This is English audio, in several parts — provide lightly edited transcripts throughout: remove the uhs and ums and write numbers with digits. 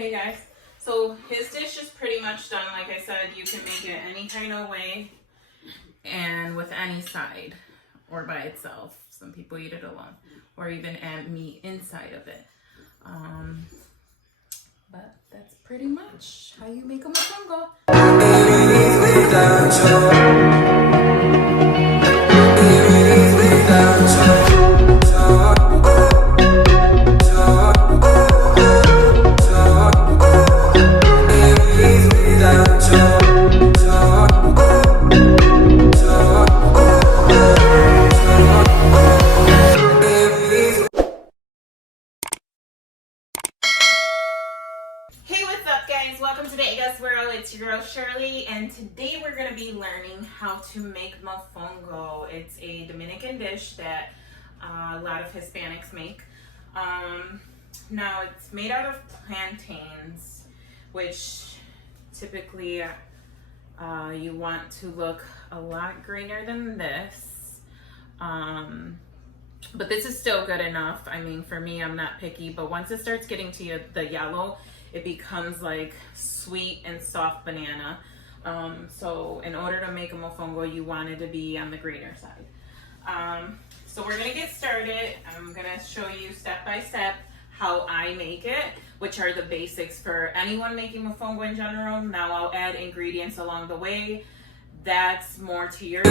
Hey guys, so his dish is pretty much done. Like I said, you can make it any kind of way and with any side or by itself. Some people eat it alone or even add meat inside of it. But that's pretty much how you make a mofongo. Hey, what's up guys? Welcome to the Egas World. It's your girl Shirley, and today we're going to be learning how to make mofongo. It's a Dominican dish that a lot of Hispanics make. Now it's made out of plantains, which typically you want to look a lot greener than this. But this is still good enough. I mean, for me, I'm not picky, but once it starts getting to the yellow, it becomes like sweet and soft banana. So in order to make a mofongo, you want it to be on the greener side. So we're gonna get started. I'm gonna show you step by step how I make it, which are the basics for anyone making mofongo in general. Now I'll add ingredients along the way. That's more to your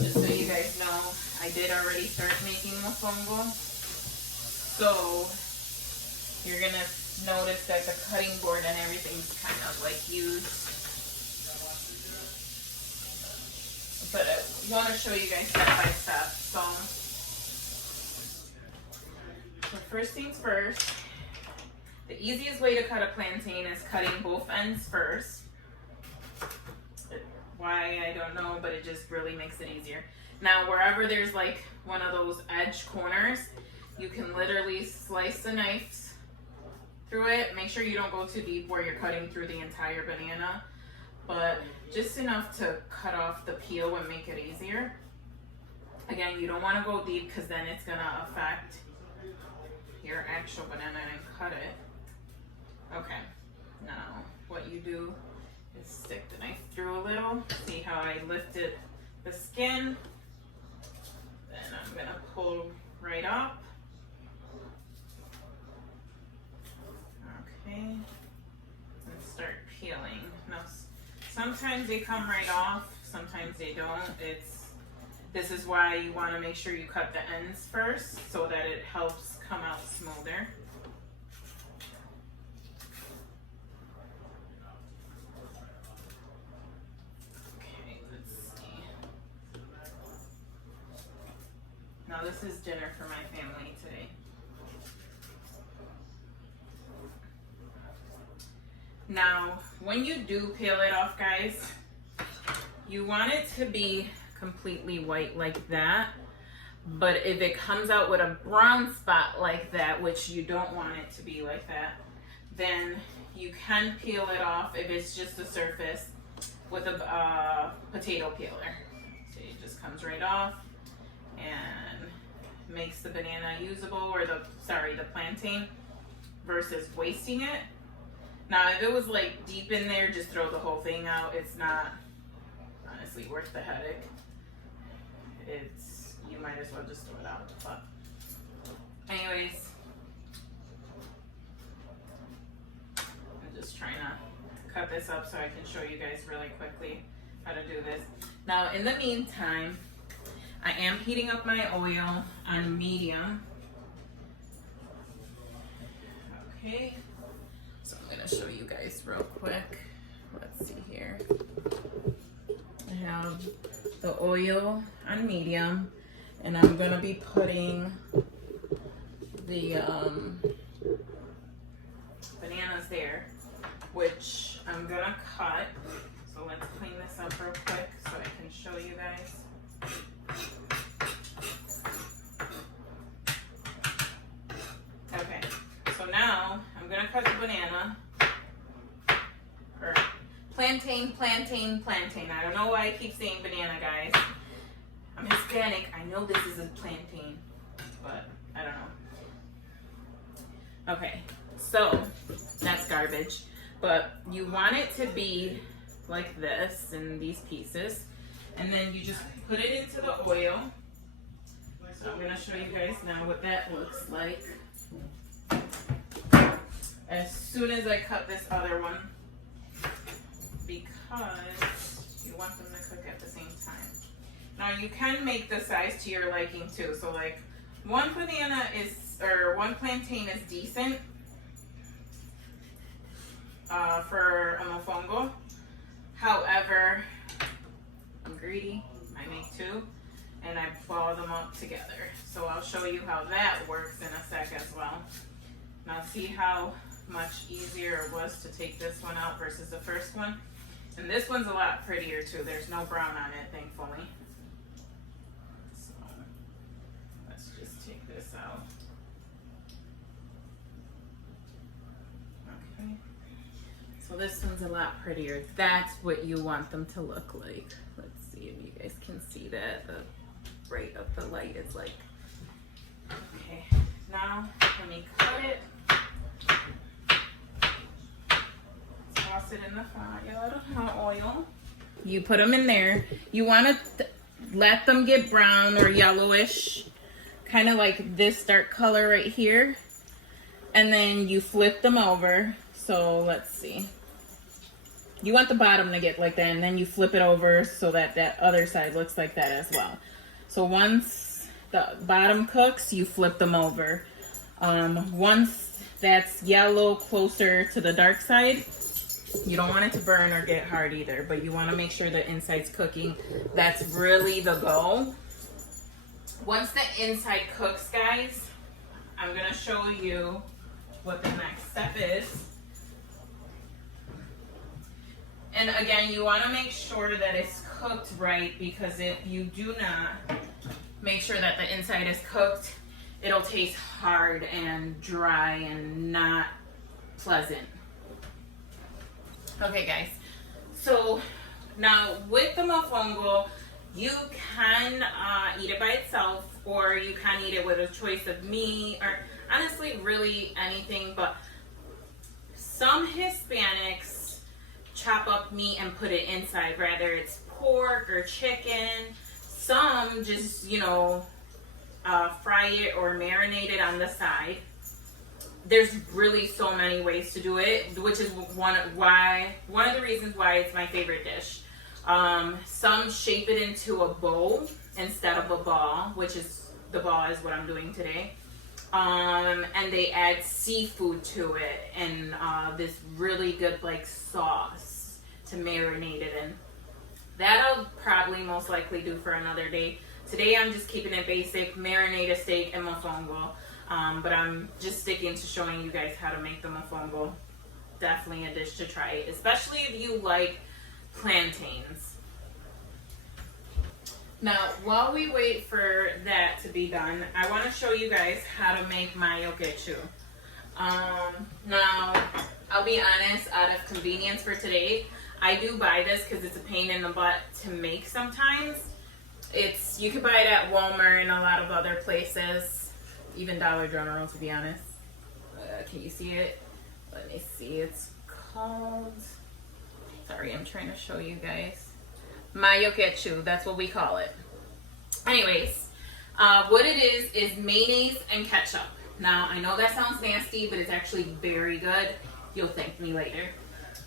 just so you guys know, I did already start making mofongo. So you're gonna notice that the cutting board and everything's kind of like used. But I want to show you guys step by step. So first things first, the easiest way to cut a plantain is cutting both ends first. Why, I don't know, but it just really makes it easier. Now, wherever there's like one of those edge corners, you can literally slice the knife through it. Make sure you don't go too deep where you're cutting through the entire banana, but just enough to cut off the peel and make it easier. Again, you don't want to go deep because then it's gonna affect your actual banana and cut it. Okay, now what you do is stick the knife through a little. See how I lifted the skin? Then I'm gonna pull right up. Okay, and start peeling. Now, sometimes they come right off, sometimes they don't. This is why you want to make sure you cut the ends first so that it helps come out smoother. Now this is dinner for my family today. Now, when you do peel it off, guys, you want it to be completely white like that. But if it comes out with a brown spot like that, which you don't want it to be like that, then you can peel it off if it's just the surface with a potato peeler. So it just comes right off and makes the banana usable, or the plantain, versus wasting it. Now if it was like deep in there, just throw the whole thing out. It's not honestly worth the headache. You might as well just throw it out. But anyways, I'm just trying to cut this up so I can show you guys really quickly how to do this. Now in the meantime, I am heating up my oil on medium. Okay, so I'm gonna show you guys real quick. Let's see here. I have the oil on medium, and I'm gonna be putting the bananas there, which I'm gonna cut. So let's clean this up real quick so I can show you guys. Okay, so now I'm gonna cut the banana, or plantain. I don't know why I keep saying banana, guys. I'm Hispanic, I know this is a plantain, but I don't know. Okay, so that's garbage, but you want it to be like this in these pieces, and then you just put it into the oil. So I'm gonna show you guys now what that looks like. As soon as I cut this other one, because you want them to cook at the same time. Now you can make the size to your liking too. So like one plantain is decent for a mofongo. However, I'm greedy. I make two and I ball them up together. So I'll show you how that works in a sec as well. Now see how much easier it was to take this one out versus the first one. And this one's a lot prettier too. There's no brown on it, thankfully. So let's just take this out. Okay. So this one's a lot prettier. That's what you want them to look like. Let's see if you guys can see that. The rate of the light is like. Okay, now let me cut it. Toss it in the hot oil. You put them in there. You want to let them get brown or yellowish, kind of like this dark color right here. And then you flip them over. So let's see. You want the bottom to get like that, and then you flip it over so that that other side looks like that as well. So once the bottom cooks, you flip them over. Once that's yellow closer to the dark side, you don't want it to burn or get hard either, but you want to make sure the inside's cooking. That's really the goal. Once the inside cooks, guys, I'm going to show you what the next step is. And again, you want to make sure that it's cooked right, because if you do not make sure that the inside is cooked, it'll taste hard and dry and not pleasant. Okay guys, so now with the mofongo, you can eat it by itself, or you can eat it with a choice of meat, or honestly really anything, but some Hispanics chop up meat and put it inside, whether it's pork or chicken. Some just, you know, fry it or marinate it on the side. There's really so many ways to do it, which is one of the reasons why it's my favorite dish. Some shape it into a bowl instead of a ball, which is the ball is what I'm doing today. And they add seafood to it and this really good like sauce to marinate it in. That I'll probably most likely do for another day. Today I'm just keeping it basic, marinate a steak and mofongo. But I'm just sticking to showing you guys how to make the mofongo. Definitely a dish to try, especially if you like plantains. Now, while we wait for that to be done, I want to show you guys how to make mayo ketchup. Now, I'll be honest, out of convenience for today, I do buy this because it's a pain in the butt to make sometimes. You can buy it at Walmart and a lot of other places, even Dollar General, to be honest. Can you see it? Let me see. It's called, sorry, I'm trying to show you guys. Mayo ketchup, that's what we call it. Anyways, what it is mayonnaise and ketchup. Now, I know that sounds nasty, but it's actually very good. You'll thank me later.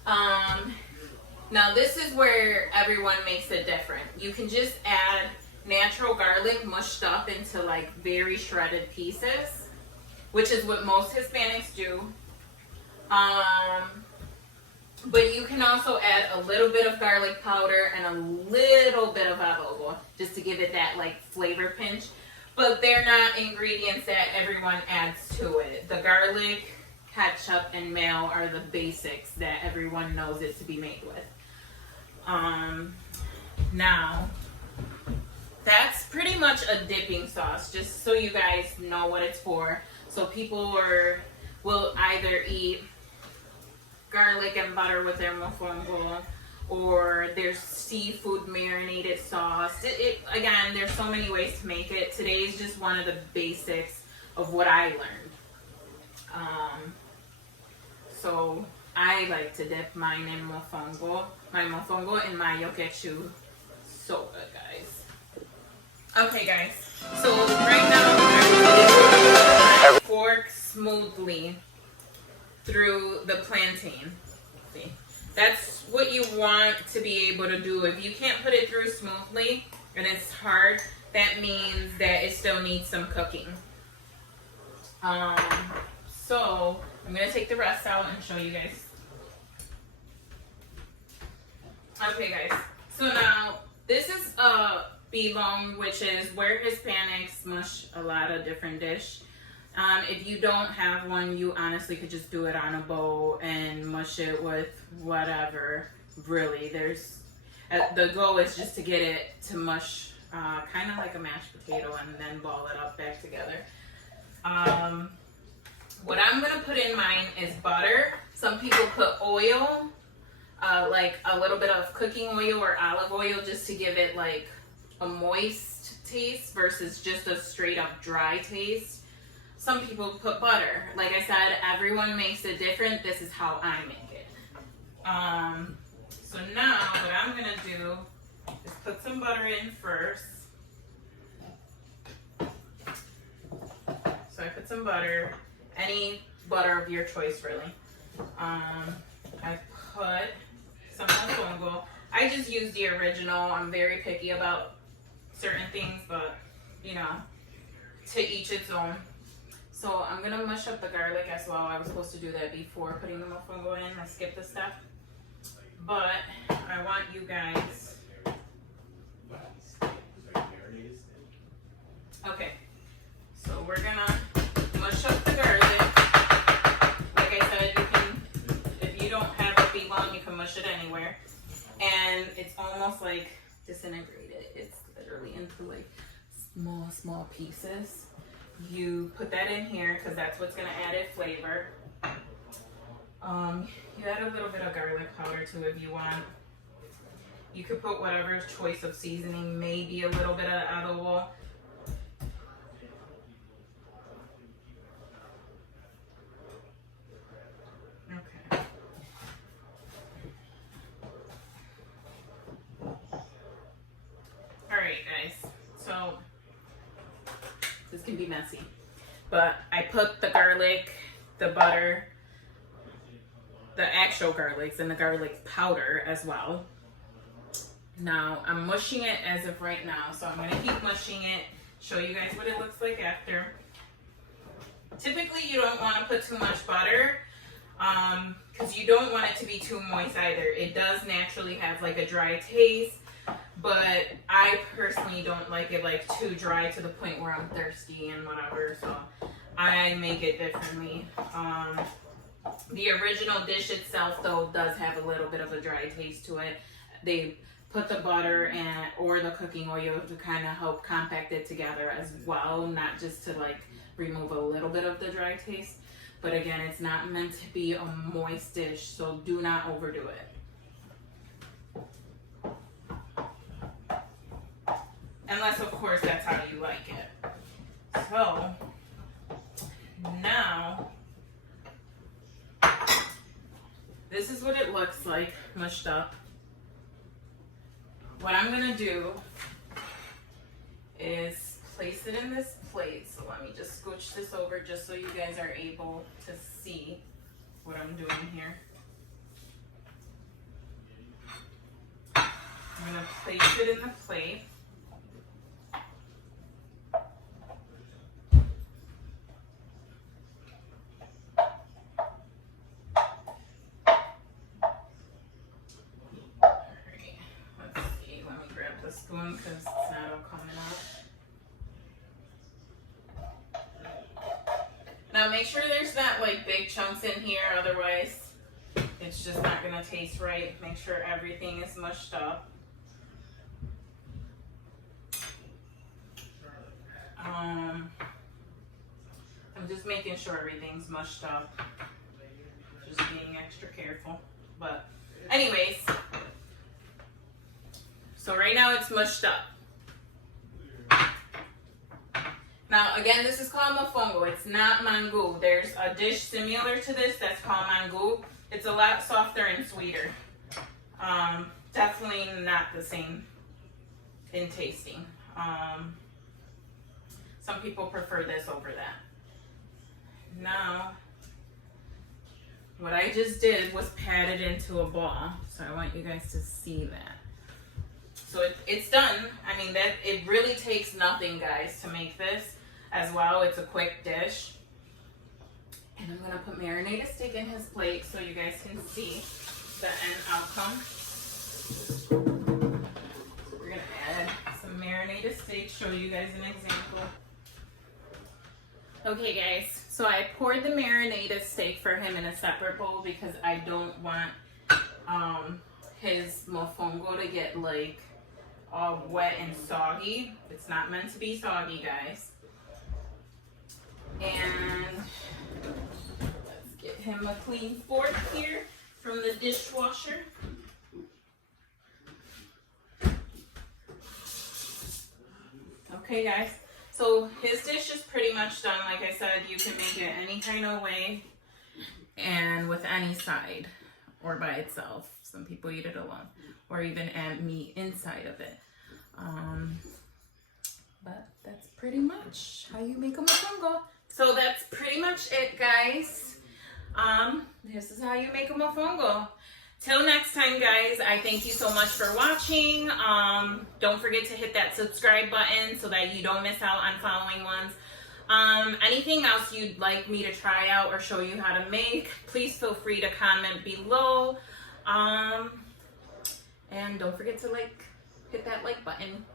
Now, this is where everyone makes it different. You can just add natural garlic mushed up into like very shredded pieces, which is what most Hispanics do. But you can also add a little bit of garlic powder and a little bit of adobo just to give it that like flavor pinch. But they're not ingredients that everyone adds to it. The garlic ketchup, and mayo are the basics that everyone knows it to be made with. Now, that's pretty much a dipping sauce, just so you guys know what it's for. So people will either eat garlic and butter with their mofongo, or there's seafood marinated sauce. Again, there's so many ways to make it. Today is just one of the basics of what I learned. So I like to dip mine in mofongo. My mofongo and my yokechu. So good, guys. Okay, guys. So right now I'm going to fork smoothly through the plantain. See, that's what you want to be able to do. If you can't put it through smoothly and it's hard, that means that it still needs some cooking. So I'm gonna take the rest out and show you guys. Okay, guys. So now this is bilong, which is where Hispanics mush a lot of different dish. If you don't have one, you honestly could just do it on a bowl and mush it with whatever. Really, the goal is just to get it to mush kind of like a mashed potato and then ball it up back together. What I'm gonna put in mine is butter. Some people put oil, like a little bit of cooking oil or olive oil, just to give it like a moist taste versus just a straight up dry taste. Some people put butter. Like I said, everyone makes it different. This is how I make it. So now what I'm gonna do is put some butter in first. So I put some butter, any butter of your choice really. I put some mofongo. I just use the original. I'm very picky about certain things, but you know, to each its own. So I'm gonna mush up the garlic as well. I was supposed to do that before putting the mofongo in. I skipped the step. But I want you guys. Okay. So we're gonna mush up the garlic. Like I said, you can, if you don't have a bilong, you can mush it anywhere. And it's almost like disintegrated. It's literally into like small pieces. You put that in here because that's what's gonna add it flavor. You add a little bit of garlic powder too if you want. You could put whatever choice of seasoning, maybe a little bit of adobo. Okay. Alright guys, so this can be messy, but I put the garlic, the butter, the actual garlics, and the garlic powder as well. Now I'm mushing it as of right now, so I'm gonna keep mushing it, show you guys what it looks like after. Typically you don't want to put too much butter because you don't want it to be too moist either. It does naturally have like a dry taste, but I personally don't like it like too dry to the point where I'm thirsty and whatever, so I make it differently. The original dish itself though does have a little bit of a dry taste to it. They put the butter and or the cooking oil to kind of help compact it together as well, not just to like remove a little bit of the dry taste. But again, it's not meant to be a moist dish, so do not overdo it. Unless of course that's how you like it. So now this is what it looks like mushed up. What I'm gonna do is place it in this plate. So let me just scooch this over just so you guys are able to see what I'm doing here. I'm gonna place it in the plate. Spoon because it's not all coming out. Now make sure there's not like big chunks in here, otherwise it's just not gonna taste right. Make sure everything is mushed up. I'm just making sure everything's mushed up. Just being extra careful. But anyways, so right now it's mushed up. Now again, this is called mofongo. It's not mango. There's a dish similar to this that's called mango. It's a lot softer and sweeter. Definitely not the same in tasting. Some people prefer this over that. Now, what I just did was pat it into a ball. So I want you guys to see that. So it's done. I mean, that it really takes nothing, guys, to make this as well. It's a quick dish. And I'm gonna put marinated steak in his plate so you guys can see the end outcome. We're gonna add some marinated steak, show you guys an example. Okay guys, so I poured the marinated steak for him in a separate bowl because I don't want his mofongo to get like all wet and soggy. It's not meant to be soggy, guys. And let's get him a clean fork here from the dishwasher. Okay guys, so his dish is pretty much done. Like I said, you can make it any kind of way and with any side or by itself. Some people eat it alone or even add meat inside of it. But that's pretty much how you make a mofongo. So that's pretty much it, guys. This is how you make a mofongo. Till next time, guys, I thank you so much for watching. Don't forget to hit that subscribe button so that you don't miss out on following ones. Anything else you'd like me to try out or show you how to make, please feel free to comment below. And don't forget to hit that like button.